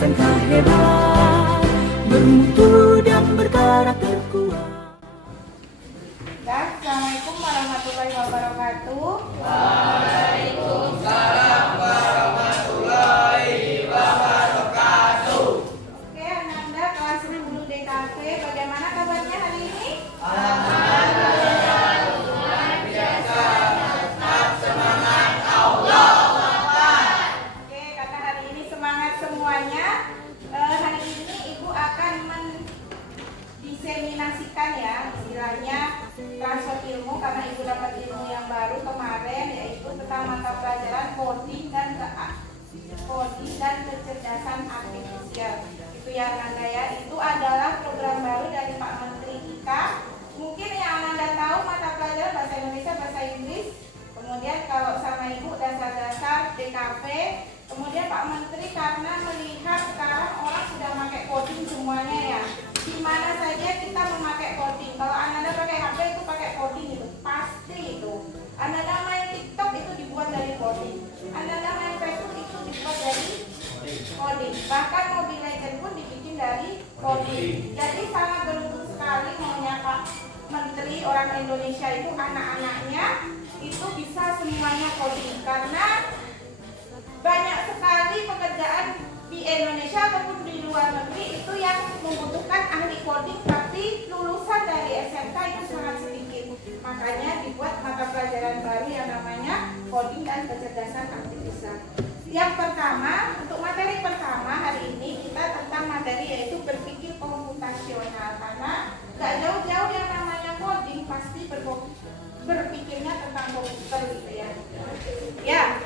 sangka hebat, bermutu dan berkarakter kuat. Assalamualaikum warahmatullahi wabarakatuh. Waalaikumsalam warahmatullahi wabarakatuh. Oke, Ananda kelas 10 DKV, bagaimana kabarnya hari ini? Alhamdulillah, luar biasa. Tetap semangat, Allah Akbar. Oke, karena hari ini semangat semuanya, hari ini Ibu akan mendiseminasikan ya, istilahnya transfer ilmu, karena Ibu dapat ilmu yang baru kemarin, yaitu tentang mata pelajaran coding dan kecerdasan artifisial. Itu ya Ananda ya, itu adalah program baru dari Pak Menteri kita. Mungkin yang Ananda tahu mata pelajaran bahasa Indonesia, bahasa Inggris, kemudian kalau sama Ibu dasar-dasar DKV. Kemudian Pak Menteri karena melihat sekarang orang sudah pakai coding semuanya ya, di mana saja kita memakai coding. Kalau Ananda pakai HP itu pakai coding, itu pasti itu. Ananda main TikTok itu dibuat dari coding. Ananda main Facebook itu dibuat dari coding. Bahkan Mobile Legends pun dibikin dari coding. Jadi sangat beruntung sekali maunya Pak Menteri orang Indonesia itu anak-anaknya itu bisa semuanya coding, karena banyak sekali pekerjaan di Indonesia ataupun di luar negeri itu yang membutuhkan ahli coding, tapi lulusan dari SMK itu sangat sedikit. Makanya dibuat mata pelajaran baru yang namanya coding dan kecerdasan artifisial. Yang pertama, untuk materi pertama hari ini kita tentang materi yaitu berpikir komputasional, karena gak jauh-jauh yang namanya coding pasti berpikirnya tentang komputer gitu ya. Ya,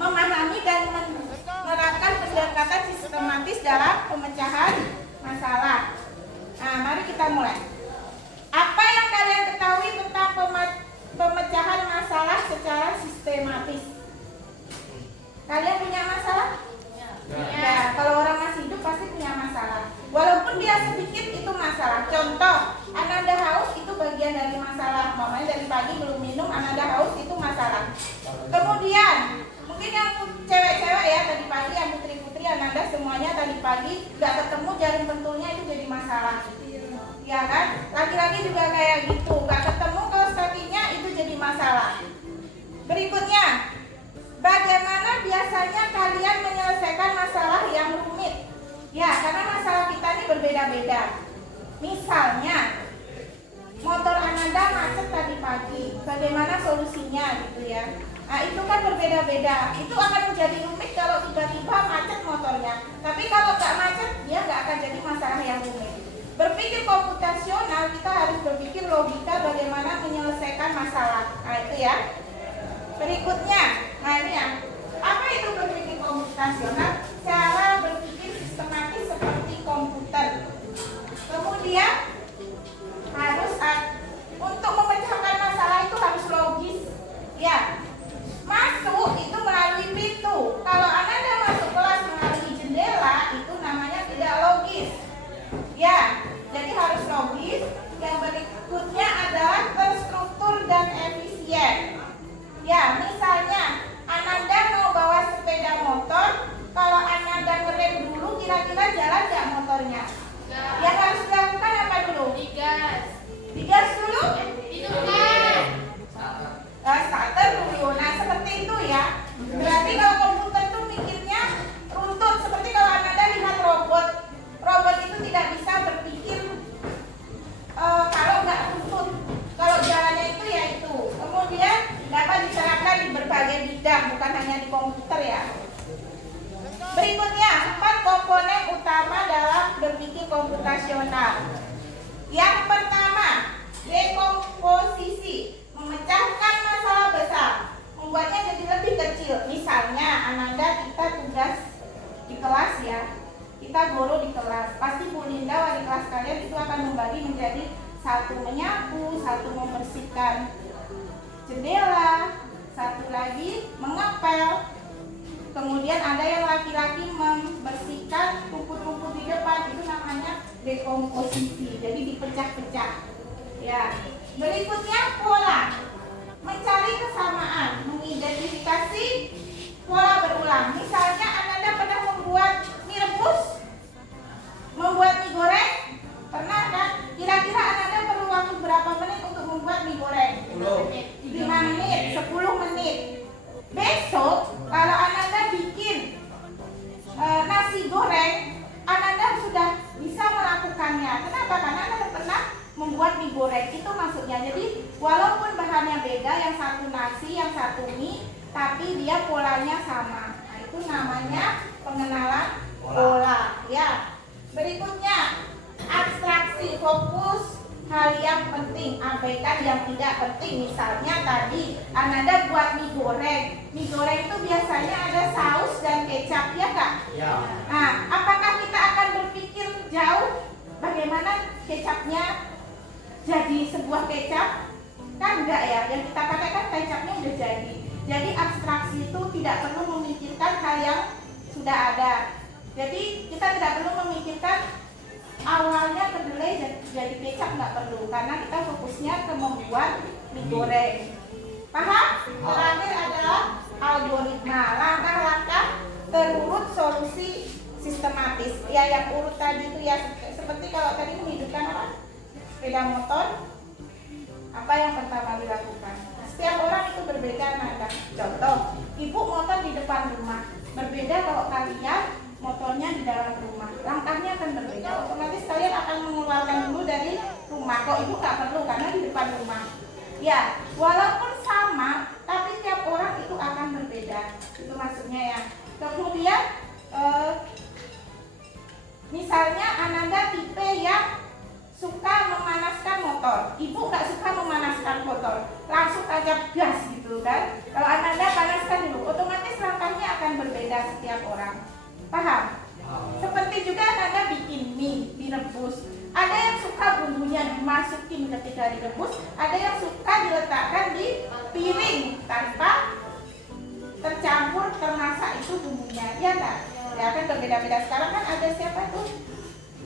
memahami dan menerapkan pendekatan sistematis dalam pemecahan masalah. Nah, mari kita mulai. Apa yang kalian ketahui tentang pemecahan masalah secara sistematis? Kalian punya masalah? Ya, kalau orang masih hidup pasti punya masalah. Walaupun dia sedikit itu masalah. Contoh, Ananda haus itu bagian dari masalah. Mamanya dari pagi belum minum, Ananda haus itu masalah. Kemudian mungkin yang cewek-cewek ya tadi pagi, yang putri-putri Ananda semuanya tadi pagi gak ketemu jarum pentulnya itu jadi masalah. Ya kan? Laki-laki juga kayak gitu, gak ketemu kaos kakinya itu jadi masalah. Berikutnya, bagaimana biasanya kalian menyelesaikan masalah yang rumit? Ya, karena masalah kita ini berbeda-beda. Misalnya, motor Ananda macet tadi pagi, bagaimana solusinya gitu ya? Nah, itu kan berbeda-beda. Itu akan menjadi rumit kalau tiba-tiba macet motornya. Tapi kalau nggak macet, dia nggak akan jadi masalah yang rumit. Berpikir komputasional, kita harus berpikir logika bagaimana menyelesaikan masalah. Nah, itu ya. Berikutnya, nah ini ya. Apa itu berpikir komputasional? Cara berpikir sistematis seperti komputer. Kemudian, harus untuk memecahkan masalah itu harus logis. Ya. Masuk itu melalui pintu. Kalau Ananda masuk kelas melalui jendela, itu namanya tidak logis. Ya, jadi harus logis. Yang berikutnya adalah terstruktur dan efisien. Ya, misalnya Ananda mau bawa sepeda motor, kalau Ananda ngerem dulu, kira-kira jalan nggak motornya? Yang harus dilakukan apa dulu? Digas dulu? Starter dulu. Nah, seperti itu ya. Berarti kalau komputer itu mikirnya runtut. Seperti kalau Ananda lihat robot itu tidak bisa berpikir kalau nggak runtut. Kalau jalannya itu ya itu. Kemudian dapat diterapkan di berbagai bidang, bukan hanya di komputer ya. Berikutnya, 4 komponen utama dalam berpikir komputasional. Yang pertama, dekomposisi. Memecahkan masalah besar, membuatnya jadi lebih kecil. Misalnya, Ananda kita tugas di kelas ya, kita guru di kelas. Pasti Bu Linda wali kelas kalian itu akan membagi menjadi satu menyapu, satu membersihkan jendela, satu lagi mengepel. Kemudian ada yang laki-laki membersihkan rumput-rumput di depan, itu namanya dekomposisi. Jadi dipecah-pecah. Ya. Berikutnya pola, mencari kesamaan, mengidentifikasi pola berulang. Misalnya Ananda pernah membuat mirip Itu maksudnya. Jadi walaupun bahannya beda, yang satu nasi, yang satu mie, tapi dia polanya sama. Nah, itu namanya pengenalan pola. Ya. Berikutnya, abstraksi, fokus hal yang penting, abaikan yang tidak penting. Misalnya tadi Ananda buat mie goreng. Mie goreng itu biasanya ada saus dan kecap, ya Kak? Ya. Nah, apakah kita akan berpikir jauh bagaimana kecapnya jadi sebuah kecap? Kan enggak ya, yang kita pakai kan kecapnya udah jadi. Jadi abstraksi itu tidak perlu memikirkan hal yang sudah ada. Jadi kita tidak perlu memikirkan awalnya kedelai jadi kecap, nggak perlu, karena kita fokusnya ke membuat mie goreng. Paham? Terakhir adalah algoritma, langkah-langkah terurut solusi sistematis. Ya, yang urut tadi itu ya, seperti kalau tadi menghidupkan apa? Sepeda motor. Apa yang pertama dilakukan? Setiap orang itu berbeda nada. Contoh, ibu motor di depan rumah. Berbeda kalau kalian motornya di dalam rumah, langkahnya akan berbeda. Otomatis kalian akan mengeluarkan dulu dari rumah. Kok ibu nggak perlu karena di depan rumah. Ya, walaupun sama, tapi tiap orang itu akan berbeda. Itu maksudnya ya. Kemudian, misalnya Ananda tipe yang suka memanaskan motor. Ibu nggak suka memanaskan motor, langsung tancap gas gitu kan. Kalau Ananda panaskan dulu, otomatis langkahnya akan berbeda setiap orang. Paham? Seperti juga Anda bikin mie, direbus. Ada yang suka bumbunya dimasukin ketika direbus, ada yang suka diletakkan di piring tanpa tercampur termasak itu bumbunya. Iya kan? Ya kan berbeda-beda. Sekarang kan ada siapa tuh?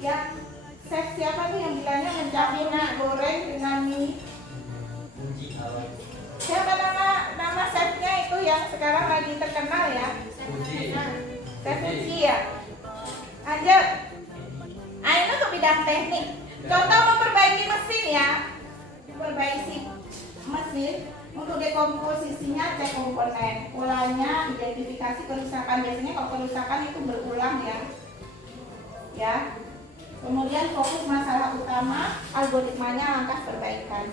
Yang chef siapa tuh yang bilangnya mencampur mie goreng dengan mie? Siapa nama chefnya itu yang sekarang lagi terkenal ya? Teknisi ya. Lanjut. Nah, ini untuk bidang teknik. Contoh memperbaiki mesin ya. Memperbaiki mesin, untuk dekomposisinya cek komponen, polanya, identifikasi kerusakan. Biasanya kalau kerusakan itu berulang ya. Ya. Kemudian fokus masalah utama, algoritmanya, langkah perbaikan.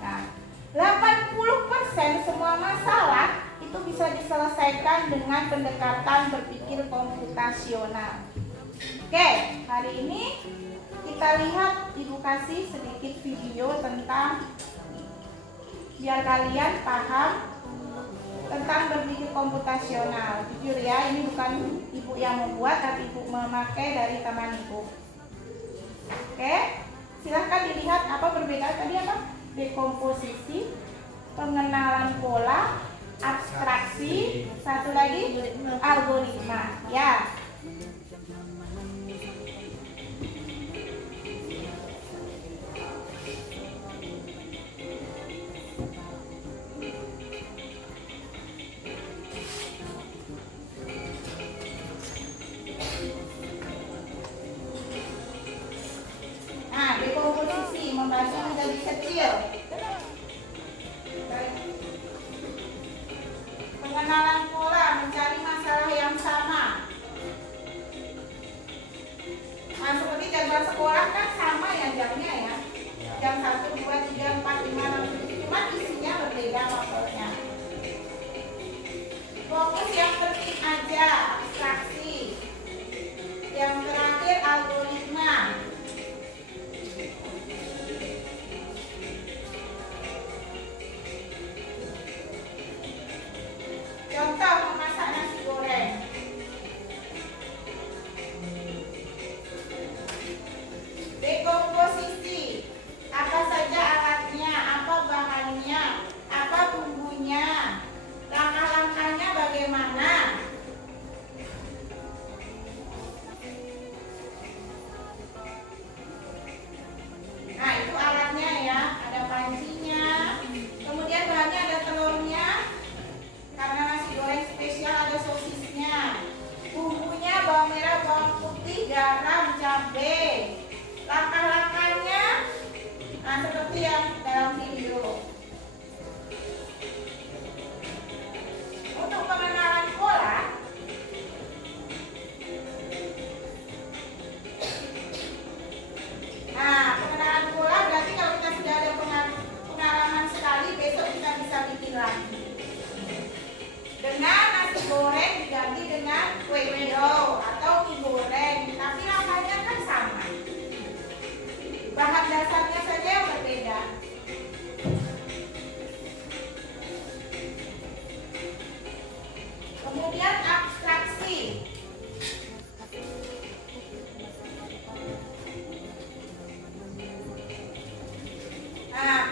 Nah, 80% semua masalah itu bisa diselesaikan dengan pendekatan berpikir komputasional. Oke, hari ini kita lihat Ibu kasih sedikit video tentang biar kalian paham tentang berpikir komputasional. Jujur ya, ini bukan Ibu yang membuat, tapi Ibu memakai dari teman Ibu. Oke, silahkan dilihat apa perbedaan tadi apa? Dekomposisi, pengenalan pola, abstraksi, satu lagi algoritma. Ya. Nah, dekomposisi membagi menjadi kecil. Pengenalan pola, mencari masalah yang sama. Nah, seperti jadwal sekolah kan sama ya jamnya ya. Jam 1, 2, 3, 4, 5, 6, 7. Cuma isinya berbeda maksudnya. Fokus yang penting aja, abstraksi. Yang terakhir algoritma. Contoh memasak nasi goreng. Dekomposisi, apa saja alatnya, apa bahannya, apa bumbunya, langkah-langkahnya bagaimana.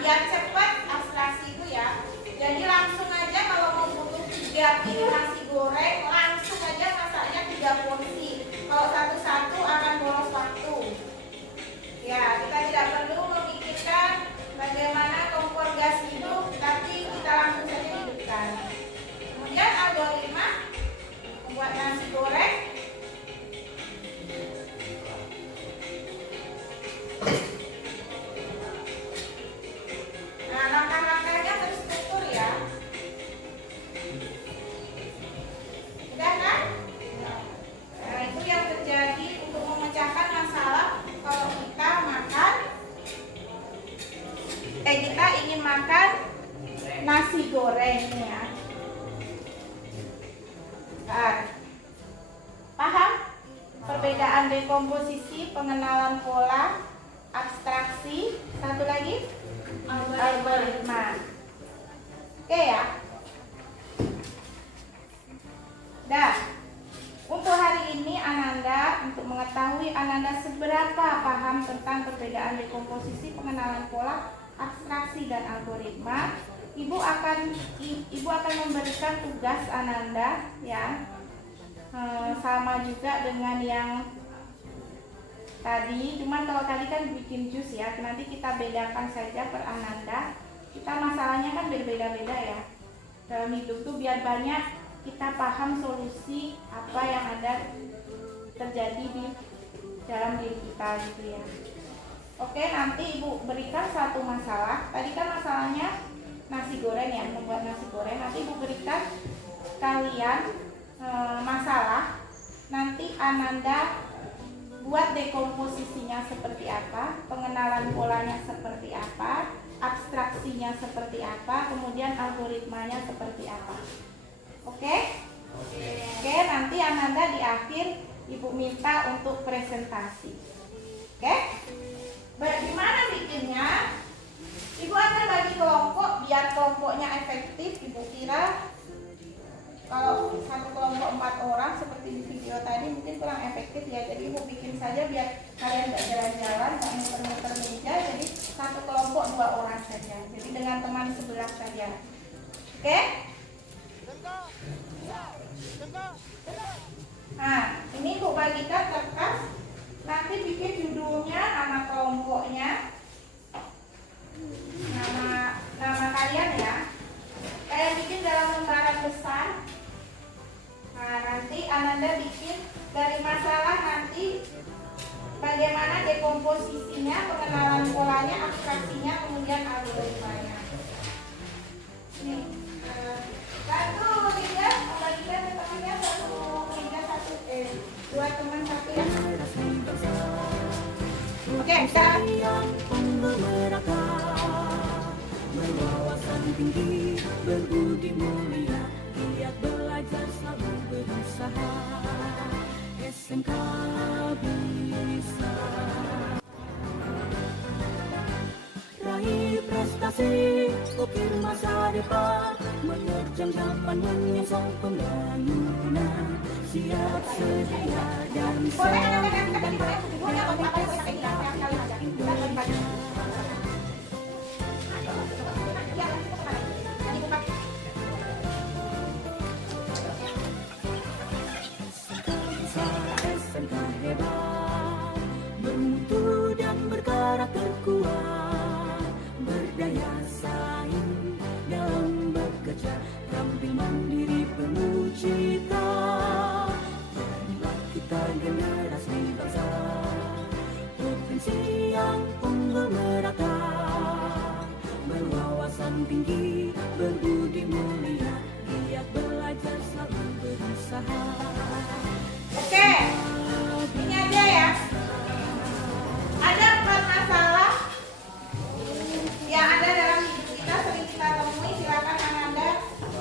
biar cepat abstraksi itu ya. Jadi langsung aja kalau mau butuh 3 piring nasi goreng, langsung aja masaknya 3 porsi. Kalau satu-satu akan boros waktu. Ya, kita tidak perlu memikirkan bagaimana kompor gas hidup, tapi kita langsung saja hidupkan. Kemudian algoritma membuat nasi goreng. Nah, langkah-langkahnya terstruktur ya. Udah kan? Nah, itu yang terjadi untuk memecahkan masalah kalau kita makan. Kita ingin makan nasi goreng ya. Nah, paham? Perbedaan dekomposisi, pengenalan pola, abstraksi, satu lagi algoritma. Oke ya. Dah. Untuk hari ini Ananda, untuk mengetahui Ananda seberapa paham tentang perbedaan dekomposisi, pengenalan pola, abstraksi dan algoritma, Ibu akan memberikan tugas Ananda ya. Sama juga dengan yang tadi, cuman kalau tadi kan bikin jus ya, nanti kita bedakan saja per Ananda. Kita masalahnya kan berbeda-beda ya. Dalam hidup tuh biar banyak kita paham solusi apa yang ada terjadi di dalam diri kita gitu ya. Oke, nanti Ibu berikan satu masalah. Tadi kan masalahnya nasi goreng ya, membuat nasi goreng. Nanti Ibu berikan kalian masalah. Nanti Ananda buat dekomposisinya seperti apa, pengenalan polanya seperti apa, abstraksinya seperti apa, kemudian algoritmanya seperti apa. Oke? Oke, nanti Ananda di akhir Ibu minta untuk presentasi. Oke? Bagaimana bikinnya? Ibu akan bagi kelompok biar kelompoknya efektif. Ibu kira kalau satu kelompok 4 orang seperti di video tadi mungkin kurang efektif ya. Jadi Ibu bikin saja biar kalian gak jalan-jalan, gak muter-muter meja. Jadi satu kelompok 2 orang saja. Jadi dengan teman sebelah saja. Oke? Nah, ini Ibu bagikan kertas. Nanti bikin judulnya, nama kelompoknya, nama kalian ya. Kayak bikin dalam lembaran besar. Nah, nanti Ananda bikin dari masalah nanti bagaimana dekomposisinya, pengenalan polanya, abstraksinya, kemudian algoritmanya. Ini 1 meja, membagikan ke temannya 1 meja 2 teman 1 ya. Oke, bisa. Berwawasan tinggi, berbudi mulia, giat belajar selalu berusaha. SMK bisa raih prestasi, ukir masa depan, menerjang zaman menyongsong pembangunan. Siap sedia dan sanggup bangkit Indonesia. SMK hebat, bermutu dan berkarakter kuat, berdaya saing dalam bekerja, tampil mandiri penuh cita. Jadilah kita generasi bangsa, provinsi yang unggul merata, berwawasan tinggi, berbudi mulia, giat belajar selalu berusaha. Oke, ini aja ya. Ada 4 masalah yang ada dalam hidup kita, sering kita temui. Silakan Ananda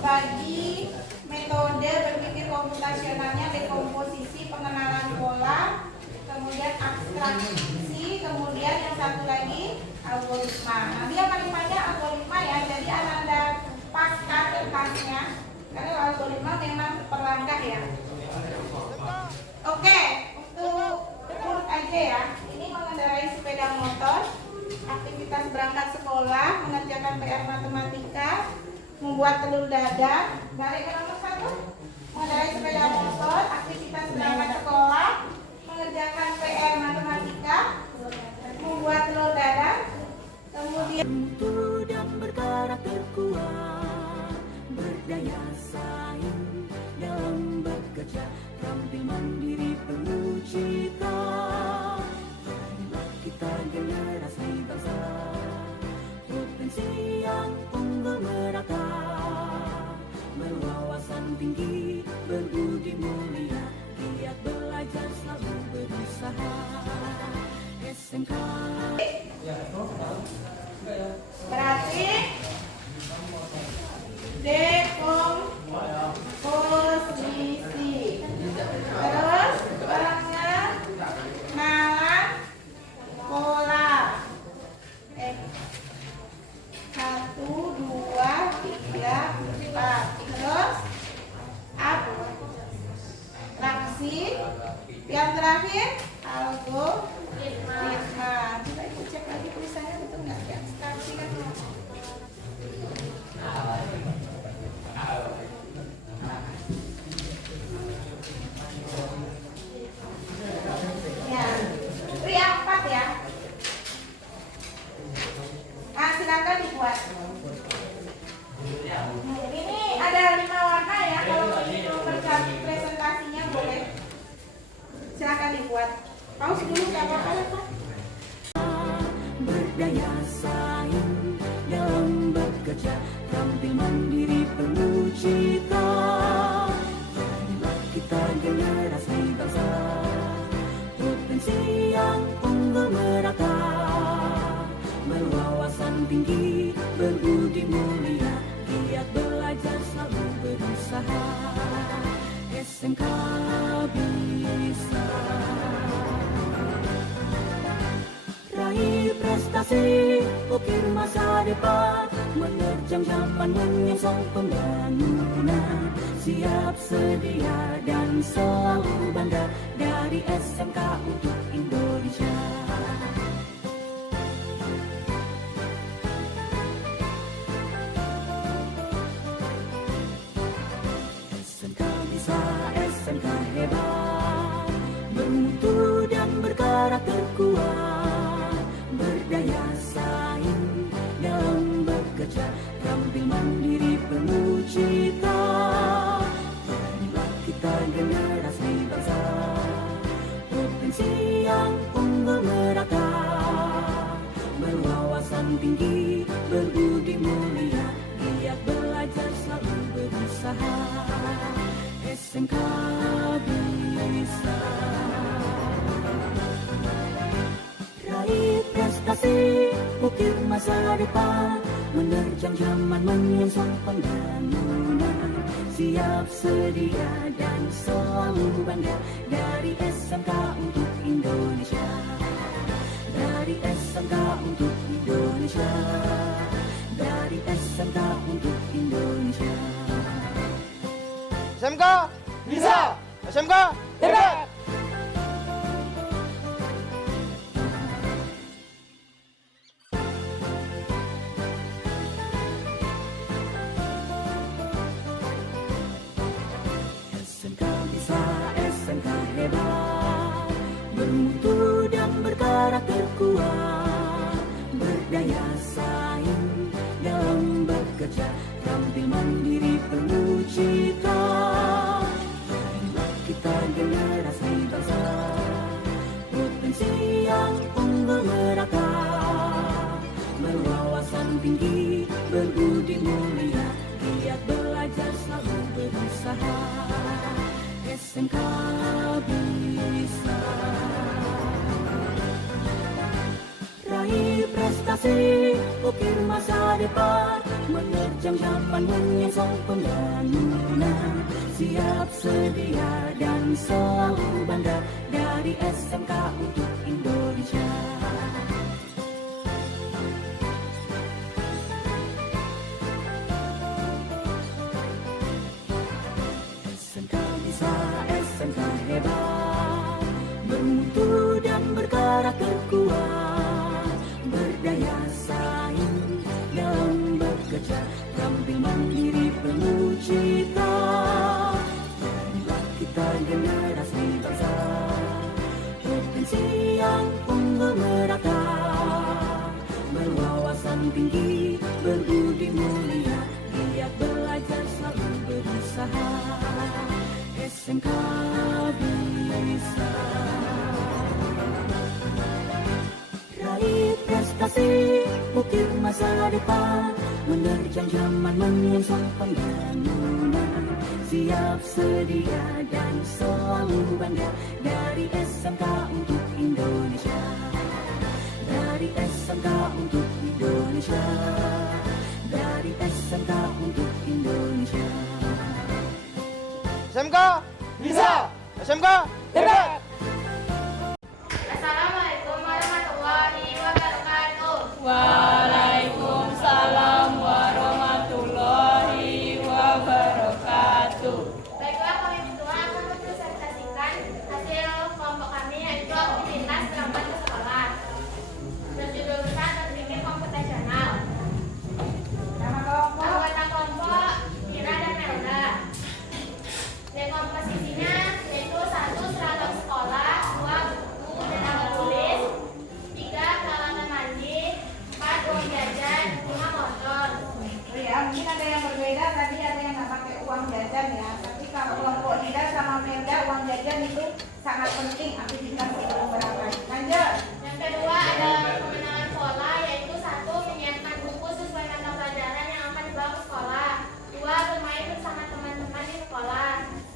bagi metode berpikir komputasionalnya, dekomposisi, pengenalan pola, kemudian abstraksi, kemudian yang satu lagi algoritma. Nanti yang paling panjang algoritma ya, jadi Ananda paskan kertasnya karena algoritma memang per langkah ya. Oke, untuk urut aja ya. Ini mengendarai sepeda motor, aktivitas berangkat sekolah, mengerjakan PR matematika, membuat telur dadar. Balik ke nomor 1, mengendarai sepeda motor, aktivitas berangkat sekolah, mengerjakan PR matematika, membuat telur dadar. Kemudian Bermutu dan berkarakter kuat, berdaya saing dalam bekerja, tampil mandiri penuh cita. Marilah kita generasi bangsa, provinsi yang unggul merata, berwawasan tinggi, berbudi mulia, giat belajar selalu berusaha. SMK berarti dekomposisi. Terus orangnya malam pola. 1, 2, 3, 4. Terus atraksi. Yang terakhir algoritma. Coba ibu cek lagi tulisannya betul nggak ya? Abstraksi kan. Ya, beri 4 ya. Silakan dibuat. Ini ada 5 warna ya. Kalau ingin mempercantik presentasinya boleh. Silakan dibuat. Paus dulu nggak apa-apa ya, Pak. berdaya saing dalam bekerja, tampil mandiri penuh cita. Marilah kita generasi bangsa, provinsi yang unggul merata, berwawasan tinggi, berbudi mulia, giat belajar selalu berusaha. SMK bisa raih prestasi, ukir masa depan, menerjang zaman menyongsong pembangunan. Siap sedia dan selalu bangga, dari SMK untuk Indonesia. SMK bisa, SMK hebat, bermutu dan berkarakter kuat, berdaya saing dalam bekerja, tampil mandiri penuh cita. Marilah kita generasi bangsa, provinsi yang unggul merata, berwawasan tinggi, berbudi mulia, giat belajar selalu berusaha. SMK bisa raih prestasi, ukir masa depan, menerjang zaman menyongsong pembangunan. Siap sedia dan selalu bangga, dari SMK untuk Indonesia. Dari SMK untuk Indonesia. Dari SMK untuk Indonesia. SMK bisa, SMK hebat. SMK bisa, SMK hebat, bermutu dan berkarakter kuat, berdaya saing dalam bekerja, tampil mandiri penuh cita. Marilah kita generasi bangsa, provinsi yang unggul merata, berwawasan tinggi, berbudi mulia, giat belajar selalu berusaha. SMK bisa raih prestasi, ukir masa depan, menerjang zaman menyongsong pembangunan. Siap sedia dan selalu bangga, dari SMK untuk Indonesia. SMK bisa, SMK hebat, bermutu dan berkarakter kuat, berdaya saing dalam belajar, tampil mandiri penuh cita. Jadilah kita generasi bangsa, potensi yang unggul merata, berwawasan tinggi, berbudi mulia, giat belajar selalu berusaha. SMK bisa raih prestasi, ukir masa depan, menerjang zaman menyongsong pembangunan. Siap sedia dan selalu bangga, dari SMK untuk Indonesia, dari SMK untuk Indonesia, dari SMK untuk Indonesia. SMK bisa, SMK hebat. Assalamualaikum warahmatullahi wabarakatuh. Waalaikumsalam warahmatullahi wabarakatuh. Baiklah, kami berdua akan mempresentasikan hasil kelompok kami, yaitu aktivitas berangkat ke sekolah. Berjudul besar berpikir komputasional. Nama kelompok, anggota kelompok Mira dan Melda. Dan komposisinya yaitu 1 seragam sekolah, 2 buku dan alat tulis, 3 peralatan mandi, 4 uang jajan, 5 motor. Ya, mungkin ada yang berbeda, tadi ada yang nggak pakai uang jajan ya. Tapi kalau kelompok Nida sama Melda, uang jajan itu sangat penting aktivitas sebelum berangkat. Lanjut. Yang kedua adalah pengenalan pola, yaitu 1 menyiapkan buku sesuai mata pelajaran yang akan dibawa ke sekolah, 2 bermain bersama teman-teman di sekolah,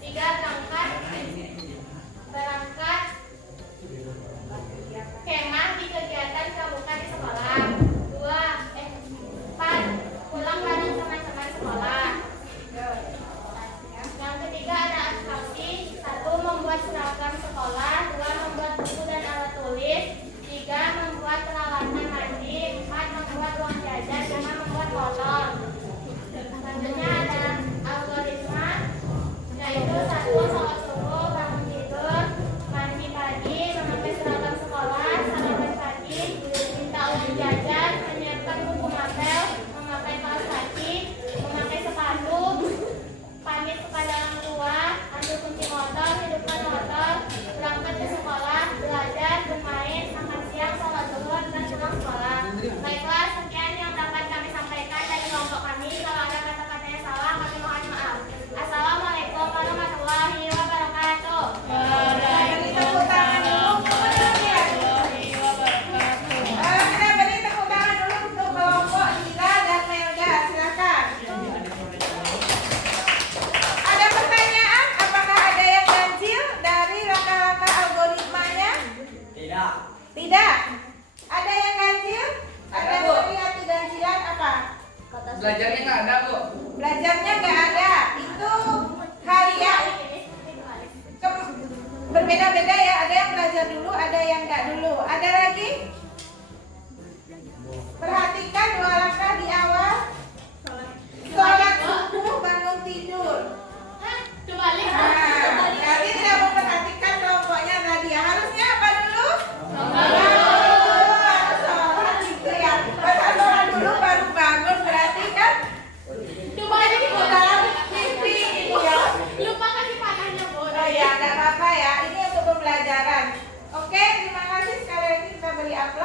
3 berangkat kemah di kegiatan pramuka di sekolah, 4 pulang bareng teman-teman sekolah. Yang ketiga ada abstraksi, 1 membuat seragam sekolah, 2 membuat buku dan alat tulis, 3 membuat peralatan mandi, 4 membuat uang jajan, 5 membuat motor. Selanjutnya ada algoritma, yaitu 1 sholat subuh, bangun tidur, mandi pagi, memakai seragam sekolah, sarapan pagi, minta uang jajan, menyiapkan buku mapel, memakai kaos kaki, memakai sepatu, pamit kepada orang tua, ambil kunci motor, hidupkan motor, berangkat ke sekolah, belajar, bermain, makan siang, sholat zuhur, dan pulang sekolah. Baiklah, sekian yang dapat kami sampaikan dari kelompok kami. Kalau ada kata-kata yang salah, kami mohon maaf. Assalamualaikum warahmatullahi wabarakatuh. Beri tepuk tangan dulu. Warahmatullahi wabarakatuh. Kita beri tepuk tangan dulu untuk kelompok Nida dan Melda. Silakan. Ada pertanyaan? Apakah ada yang ganjil dari langkah-langkah algoritmanya? Tidak. Tidak. Ada yang ganjil? Ada yang melihat keganjilan apa? Belajarnya nggak ada, Bu. Belajarnya nggak ada. Itu harian berbeda-beda ya. Ada yang belajar dulu, ada yang nggak dulu. Ada lagi? Perhatikan 2 langkah di awal. Sholat subuh, bangun tidur. Kembali. Nah, kami tidak memperhatikan kelompoknya tadi ya. Harusnya apa dulu? Harus sholat gitu ya. Masa sholat dulu baru bangun, berarti kan Kembali di dalam mimpi gitu ya. Lupa kasih panahnya, Bu. Oh ya, nggak apa-apa ya. Ini untuk pembelajaran. Oke, terima kasih sekali lagi kita beri aplaus.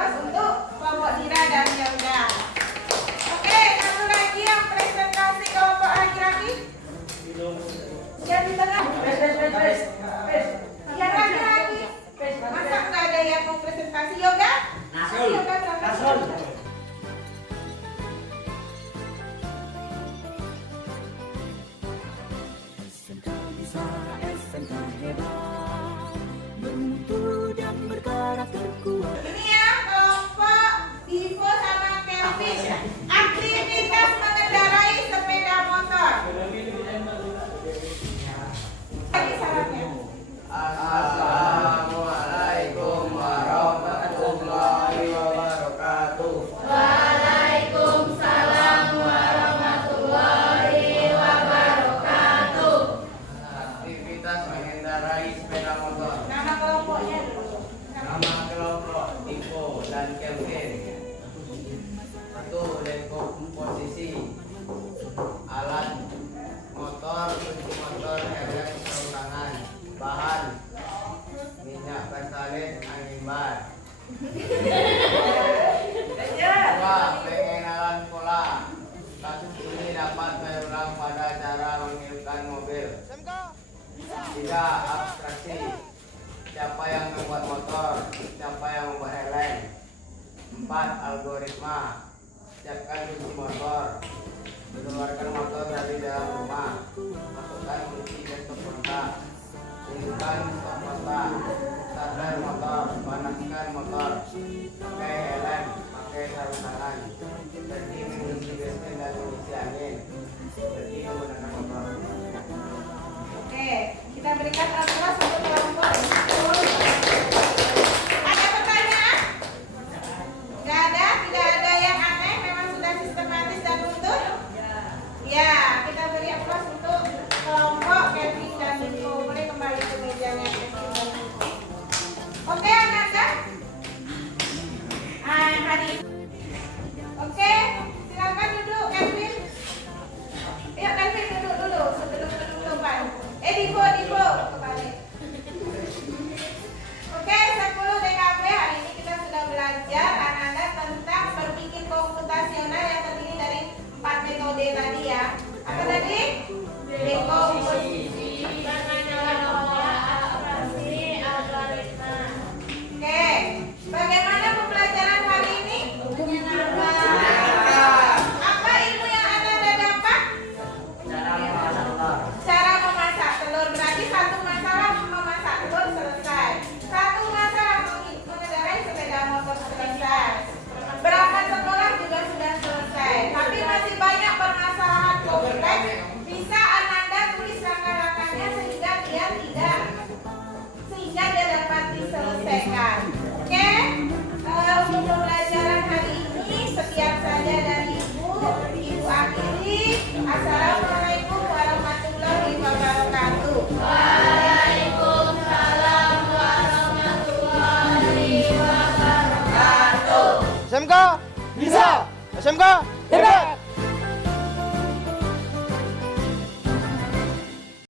Siapkan kunci motor. Keluarkan motor dari dalam rumah. Masukkan kunci desktop kontak. Hidupkan stop kontak. Starter motor. Panaskan motor. Pakai helm. Pakai sarung tangan. Berhenti mengunci bensin dan mengisi angin. Berhenti menggunakan motor. Oke, kita berikan aplaus untuk kelompok. Ada pertanyaan? Nggak ada? Tidak ada yang aneh? Memang sudah sistematis dan utuh? Ya, kita beri aplaus untuk kelompok Kevin dan Niko. Boleh kembali ke mejanya Kevin dan Niko. Oke, Ananda? Hari. Oke, silakan duduk Kevin. Yuk Kevin duduk dulu sebelum penutupan. Divo kembali. Oke, 10 DKV hari ini kita sudah belajar anak-anak tentang berpikir komputasional yang terdiri dari 4 metode tadi ya. Apa tadi? Dekomposisi, Oke, bagaimana pembelajaran hari ini? Apa ilmu yang Anda dapat? Cara memasak telur. Berarti satu masalah memasak telur selesai. Satu masalah mengendarai sepeda motor selesai. Berangkat sekolah juga sudah selesai. Tapi masih banyak permasalahan kompleks. Bisa Ananda tulis langkah-langkahnya sehingga dia dapat diselesaikan. Oke? Untuk pembelajaran hari ini sekian saja dari Ibu akhiri. Assalamualaikum warahmatullahi wabarakatuh. Waalaikumsalam warahmatullahi wabarakatuh. SMK bisa. SMK hebat.